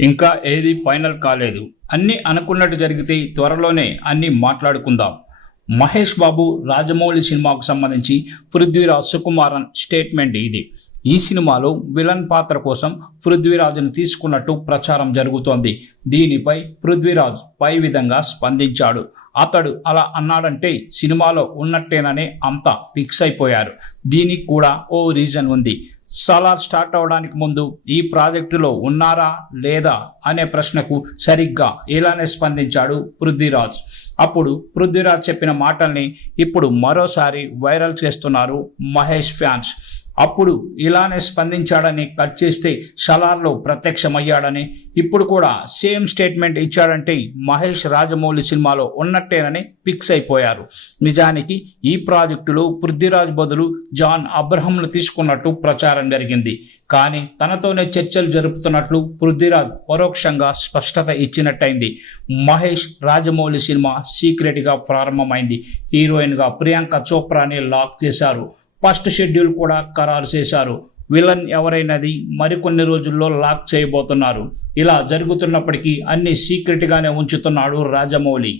ఇంకా ఏది ఫైనల్ కాలేదు. అన్నీ అనుకున్నట్టు జరిగితే త్వరలోనే అన్నీ మాట్లాడుకుందాం. మహేష్ బాబు రాజమౌళి సినిమాకు సంబంధించి పృథ్వీరాజ్ సుకుమారన్ స్టేట్మెంట్ ఇది. ఈ సినిమాలో విలన్ పాత్ర కోసం పృథ్వీరాజ్ను తీసుకున్నట్టు ప్రచారం జరుగుతోంది. దీనిపై పృథ్వీరాజ్ పై విధంగా స్పందించాడు. అతడు అలా అన్నాడంటే సినిమాలో ఉన్నట్టేనని అంతా ఫిక్స్ అయిపోయారు. దీనికి కూడా ఓ రీజన్ ఉంది. సలార్ స్టార్ట్ అవడానికి ముందు ఈ ప్రాజెక్టులో ఉన్నారా లేదా అనే ప్రశ్నకు సరిగ్గా ఇలానే స్పందించాడు పృథ్వీరాజ్. అప్పుడు పృథ్వీరాజ్ చెప్పిన మాటల్ని ఇప్పుడు మరోసారి వైరల్ చేస్తున్నారు మహేష్ ఫ్యాన్స్. అప్పుడు ఇలానే స్పందించాడని కట్ చేస్తే సలార్లో ప్రత్యక్షమయ్యాడని, ఇప్పుడు కూడా సేమ్ స్టేట్మెంట్ ఇచ్చాడంటే మహేష్ రాజమౌళి సినిమాలో ఉన్నట్టేనని ఫిక్స్ అయిపోయారు. నిజానికి ఈ ప్రాజెక్టులో పృథ్వీరాజ్ బదులు జాన్ అబ్రహంను తీసుకున్నట్టు ప్రచారం జరిగింది. కానీ తనతోనే చర్చలు జరుపుతున్నట్లు పృథ్వీరాజ్ పరోక్షంగా స్పష్టత ఇచ్చినట్టయింది. మహేష్ రాజమౌళి సినిమా సీక్రెట్గా ప్రారంభమైంది. హీరోయిన్గా ప్రియాంక చోప్రాని లాక్ చేశారు. ఫస్ట్ షెడ్యూల్ కూడా ఖరారు చేశారు. విలన్ ఎవరైనది మరికొన్ని రోజుల్లో లాక్ చేయబోతున్నారు. ఇలా జరుగుతున్నప్పటికీ అన్ని సీక్రెట్గానే ఉంచుతున్నాడు రాజమౌళి.